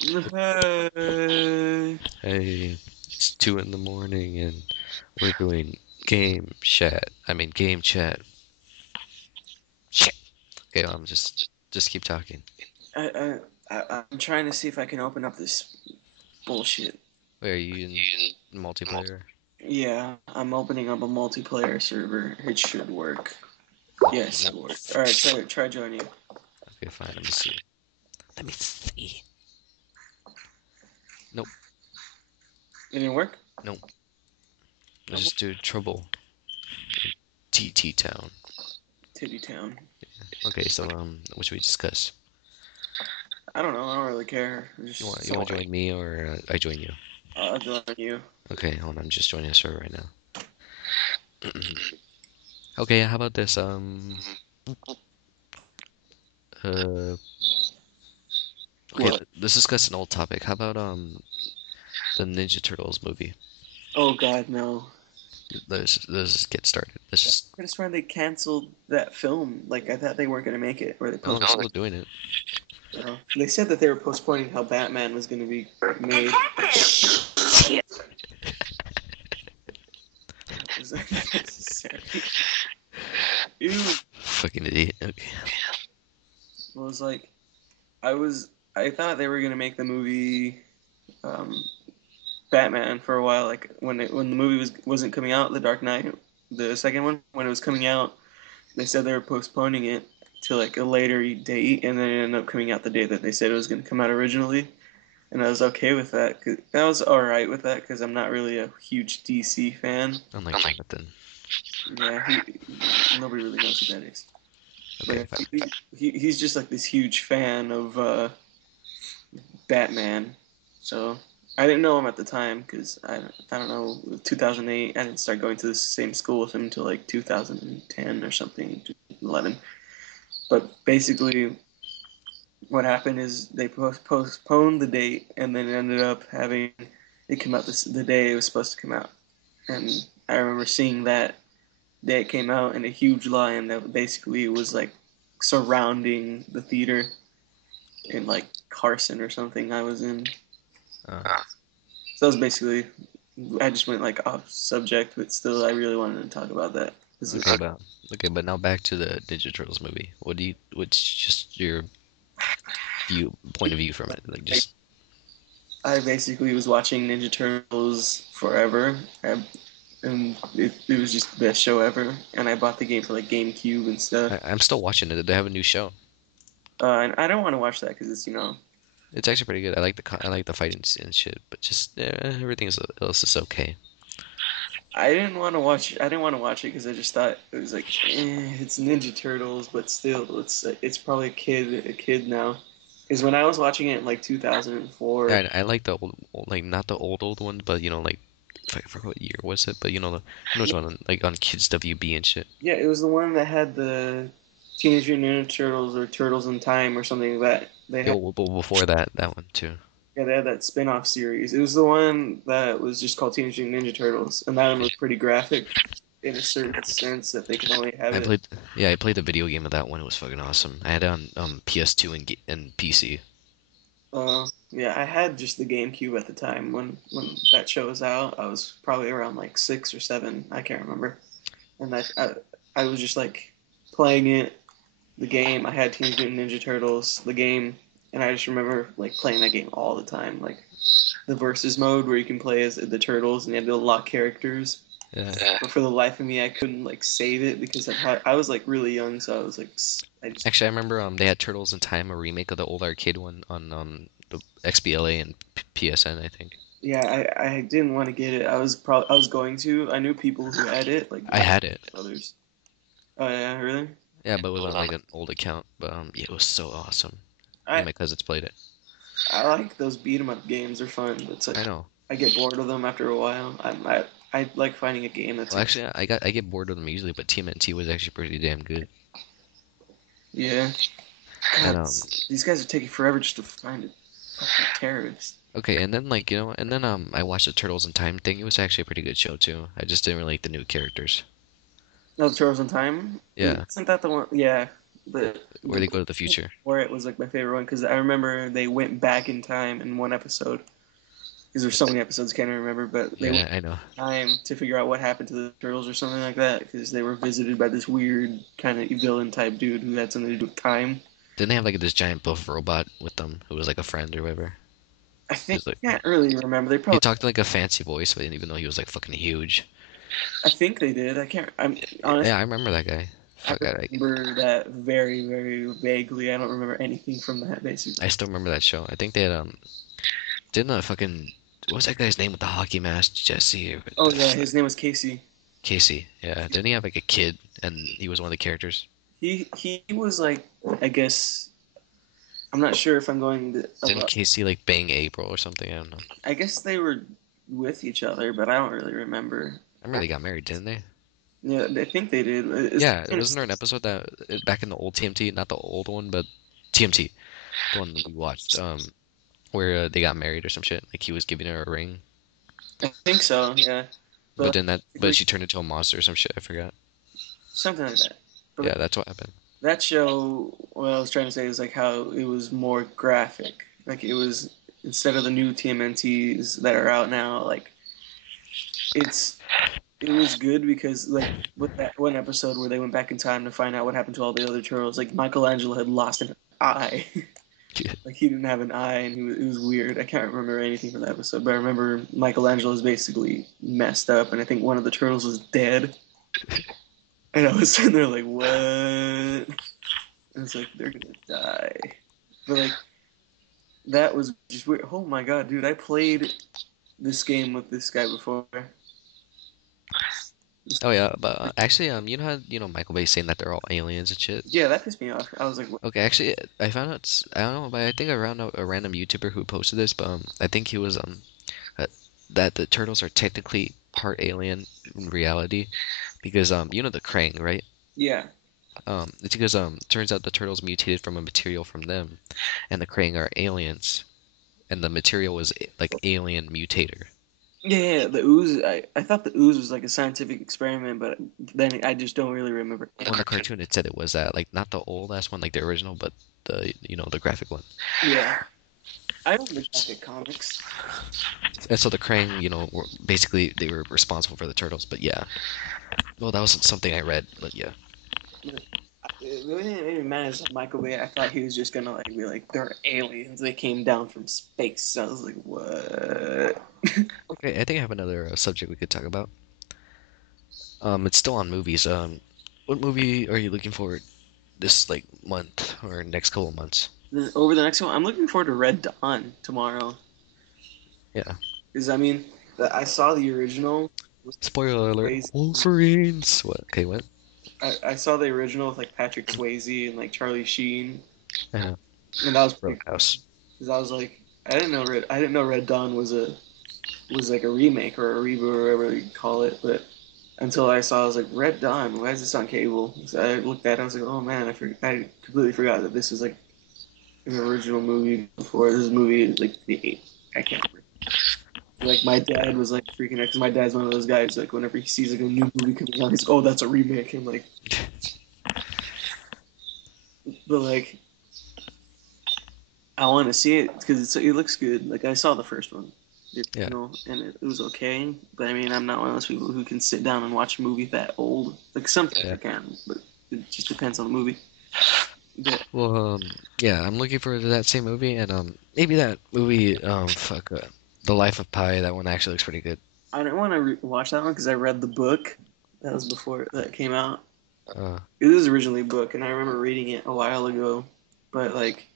Hey. Hey, it's 2 in the morning and we're doing game chat. Shit. Okay, just keep talking. I'm trying to see if I can open up this bullshit. Wait, are you in multiplayer? Yeah, I'm opening up a multiplayer server. It should work. Yes, Nope. it worked. All right, try joining. Okay, fine. Let me see. Let me see. Nope, It didn't work. nope. Let's just do trouble. TT Town. Titty Town. Okay, so what should we discuss? I don't know. I don't really care. Just You want to join me or I join you? I'll join you. Okay, hold on. I'm just joining a server right now. Okay, how about this? Uh, okay, What? let's discuss an old topic. How about the Ninja Turtles movie? Oh God, no. Let's just get started. Let's just. I just swear they canceled that film. Like I thought they weren't gonna make it, or they No, they're postponed. still doing it. They said that they were postponing how Batman was gonna be made. Was that necessary? Ew. Fucking idiot. Okay. It was like I thought they were gonna make the movie um, Batman for a while. Like when the movie wasn't coming out, The Dark Knight, the second one, when it was coming out, they said they were postponing it to like a later date, and then it ended up coming out the date that they said it was gonna come out originally. And I was okay with that. I was all right with that because I'm not really a huge DC fan. Unlike Jonathan. Yeah, nobody really knows who that is. But Okay, fine. he's just like this huge fan of Batman. So I didn't know him at the time because I don't know 2008. I didn't start going to the same school with him until like 2010 or something, 2011. But basically, what happened is they postponed the date and then ended up having it come out the day it was supposed to come out. And I remember seeing that day it came out in a huge line that basically was like surrounding the theater in like Carson or something I was in. Uh, So that was basically I just went like off subject, but still I really wanted to talk about that. okay, but now back to the Ninja Turtles movie. What's just your point of view from it? Like just I basically was watching Ninja Turtles forever, and it was just the best show ever. And I bought the game for like GameCube and stuff. I'm still watching it. They have a new show. And I don't want to watch that because it's It's actually pretty good. I like the fighting and shit, but just everything else is okay. I didn't want to watch. I didn't want to watch it because I just thought it was like it's Ninja Turtles, but still, it's probably a kid now. Because when I was watching it in like 2004, I like the like not the old ones, but like I forgot what year was it, but which one like on Kids WB and shit. yeah, it was the one that had the Teenage Mutant Ninja Turtles or Turtles in Time or something like that they Yeah, had. well, before that one too. Yeah, they had that spin-off series. It was the one that was just called Teenage Mutant Ninja Turtles, and that one was pretty graphic in a certain sense that they could only have I it. played I played the video game of that one. It was fucking awesome. I had it on PS2 and PC. Yeah, I had just the GameCube at the time when that show was out. I was probably around like 6 or 7. I can't remember. And I was just like playing it, the game. I had Teenage Mutant Ninja Turtles, the game, and I just remember like playing that game all the time. Like the versus mode where you can play as the turtles and you have to unlock characters. Yeah. But for the life of me, I couldn't like save it because I was like really young, so I was like I just Actually, I remember they had Turtles in Time, a remake of the old arcade one on the XBLA and PSN, I think. yeah, I didn't want to get it. I was going to. I knew people who had it, like I my had it. brothers. Oh yeah, really? Yeah, but it was on like an old account. But yeah, it was so awesome. Me and I my cousins played it. I like those beat 'em up games. They're fun, but it's like I know. I get bored of them after a while. I like finding a game that's Well, like actually, I get bored of them easily, but TMNT was actually pretty damn good. yeah. And God, these guys are taking forever just to find a fucking terrorist. okay, and then and then I watched the Turtles in Time thing. It was actually a pretty good show too. I just didn't really like the new characters. No, Turtles in Time. Yeah, Isn't that the one? Yeah, but where the they go to the future. for it was like my favorite one because I remember they went back in time in one episode because there's so many episodes I can't even remember, but they went Yeah, I know. in time to figure out what happened to the turtles or something like that because they were visited by this weird kind of villain type dude who had something to do with time. Didn't they have like this giant buff robot with them who was like a friend or whatever? I He think was like I can't really remember. They he probably talked like a fancy voice, but even though he was like fucking huge. I think they did. I can't. I'm honest. Yeah, I remember that guy. I Fuck, remember that very, very vaguely. I don't remember anything from that, I basically. still remember that show. I think they had didn't fucking what was that guy's name with the hockey mask? Jesse or what Oh the yeah, fuck? his name was Casey. Casey. Yeah, didn't he have like a kid and he was one of the characters? He was like, I guess I'm not sure if I'm going to. Didn't Casey like bang April or something? I don't know. I guess they were with each other, but I don't really remember. I remember they got married, didn't they? Yeah, I think they did. Yeah, wasn't there an episode that back in the old TMT, not the old one, but TMT, the one that we watched, where they got married or some shit. Like he was giving her a ring, I think so. Yeah, but but then but basically she turned into a monster or some shit. I forgot. something like that. Yeah, But that's what happened. that show, what I was trying to say is like how it was more graphic. Like it was instead of the new TMNTs that are out now, like it's it was good because like with that one episode where they went back in time to find out what happened to all the other turtles, like Michelangelo had lost an eye. Like he didn't have an eye, and it was weird. I can't remember anything from that episode, but I remember Michelangelo is basically messed up, and I think one of the turtles was dead. And I was sitting there like, what? And it's like they're gonna die. But like that was just weird. Oh my god, dude! I played this game with this guy before. Oh yeah, but actually, you know how Michael Bay's saying that they're all aliens and shit. Yeah, that pissed me off. I was like, what? Okay, actually, I found out. I don't know, but I think I found out a random YouTuber who posted this, but I think he was uh, that the turtles are technically part alien in reality because you know the Krang, right? Yeah, It's because turns out the turtles mutated from a material from them, and the Krang are aliens, and the material was like alien mutator. yeah. The ooze. I thought the ooze was like a scientific experiment, but then I just don't really remember. On the cartoon, it said it was that, like not the old ass one, like the original, but the the graphic one. Yeah, I don't look at comics. And so the Krang, were basically they were responsible for the turtles. But yeah, well, that was something I read. But yeah, It really didn't even matter. Michael Bay. I thought he was just gonna like be like, they're aliens. They came down from space. So I was like, what? okay, I think I have another subject we could talk about. It's still on movies. What movie are you looking for this like month or next couple of months? Over the next one, I'm looking forward to Red Dawn tomorrow. Yeah. Because I mean, I saw the original. Spoiler alert. Swayze. Wolverines. What? Okay, what? I saw the original with like Patrick Swayze and like Charlie Sheen, Uh, and that was pretty. Roadhouse. Because I was like, I didn't know Red Dawn was like a remake or a reboot or whatever you call it. But until I saw, I was like, Red Dawn. Why is this on cable? So I looked at it. I was like, oh man, I completely forgot that this is like an original movie before this movie like I can't remember. Like my dad was like freaking out because my dad's one of those guys like whenever he sees like a new movie coming out, he's like, oh, that's a remake. And I'm like, but like I want to see it because it looks good. Like I saw the first one, the Yeah. original, and it was okay. But I mean, I'm not one of those people who can sit down and watch a movie that old. Like sometimes Yeah. I can, but it just depends on the movie. But Well, yeah, I'm looking forward to that same movie, and maybe that movie, fuck, The Life of Pi. That one actually looks pretty good. I don't want to watch that one because I read the book. That was before that came out. Uh, It was originally a book, and I remember reading it a while ago. But like,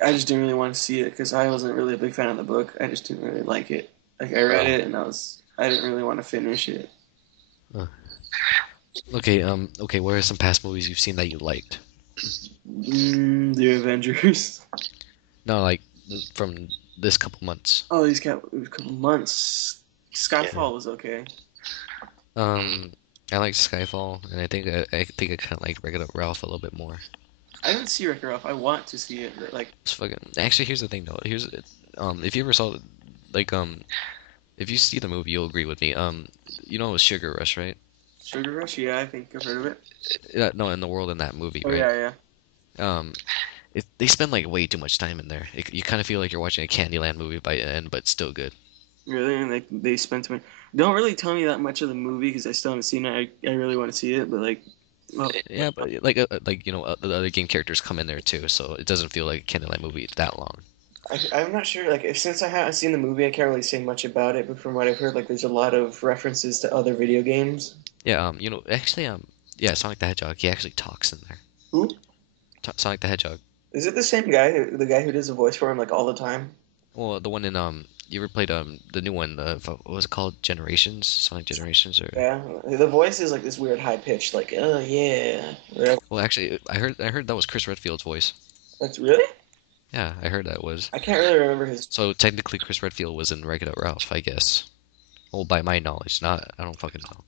I just didn't really want to see it because I wasn't really a big fan of the book. I just didn't really like it. Like I read oh, it, and I didn't really want to finish it. uh, okay, okay. What are some past movies you've seen that you liked? The Avengers. No, like from this couple months. Oh, he's got a couple months. Yeah. Skyfall was okay. I like Skyfall, and I think I kind of like Wreck-It Ralph a little bit more. I didn't see Wreck-It Ralph. I want to see it, but like, It's fucking. Actually, here's the thing though. If you ever saw like if you see the movie, you'll agree with me. You know it was Sugar Rush, right? Sugar Rush? Yeah, I think I've heard of it. No, in the world in that movie, Oh right? yeah, yeah. Um, they spend like way too much time in there. You kind of feel like you're watching a Candyland movie by the end, but still good. Really, and they spent too much. Don't really tell me that much of the movie because I still haven't seen it. I really want to see it, but like, well, Yeah, but like the other game characters come in there too, so it doesn't feel like a Candyland movie that long. I'm not sure. Like, if, since I haven't seen the movie, I can't really say much about it. But from what I've heard, like, there's a lot of references to other video games. Yeah, actually, yeah, Sonic the Hedgehog, he actually talks in there. Who Sonic the Hedgehog. is it? The same guy, the guy who does the voice for him like all the time? Well, the one in you ever played the new one? What was it called? Generations, Sonic Generations, or Yeah, the voice is like this weird high pitched, like, oh yeah. Whatever. well, actually, I heard that was Chris Redfield's voice. That's really. Yeah, I heard that was. I can't really remember his. So technically, Chris Redfield was in Wreck-It Ralph, I guess. Well, by my knowledge, not I don't fucking know.